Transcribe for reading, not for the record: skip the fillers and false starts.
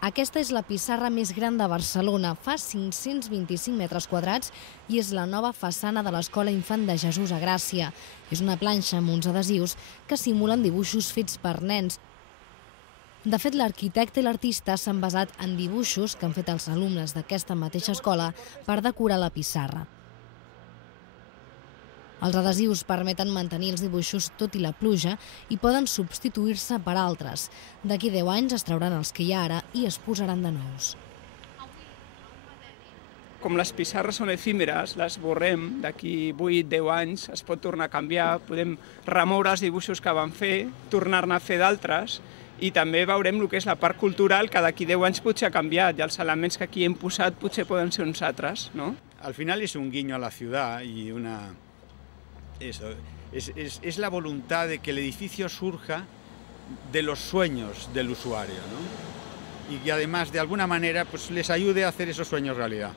Aquesta és la pissarra més gran de Barcelona, fa 525 metres quadrats i és la nova façana de l'Escola Infant de Jesús a Gràcia. És una planxa amb uns adhesius que simulen dibuixos fets per nens. De fet, l'arquitecte i l'artista s'han basat en dibuixos que han fet els alumnes d'aquesta mateixa escola per decorar la pissarra. Els adhesius permeten mantenir els dibuixos tot i la pluja i poden substituir-se per altres. D'aquí 10 anys es trauran els que hi ha ara i es posaran de nous. Com les pissarres són efímeres, les borrem, d'aquí 8-10 anys es pot tornar a canviar, podem remoure els dibuixos que van fer, tornar-ne a fer d'altres i també veurem el que és la part cultural que d'aquí 10 anys potser ha canviat i els elements que aquí hem posat potser poden ser uns altres, ¿no? Al final es un guiño a la ciudad y es la voluntad de que el edificio surja de los sueños del usuario, ¿no? Y que además de alguna manera pues les ayude a hacer esos sueños realidad.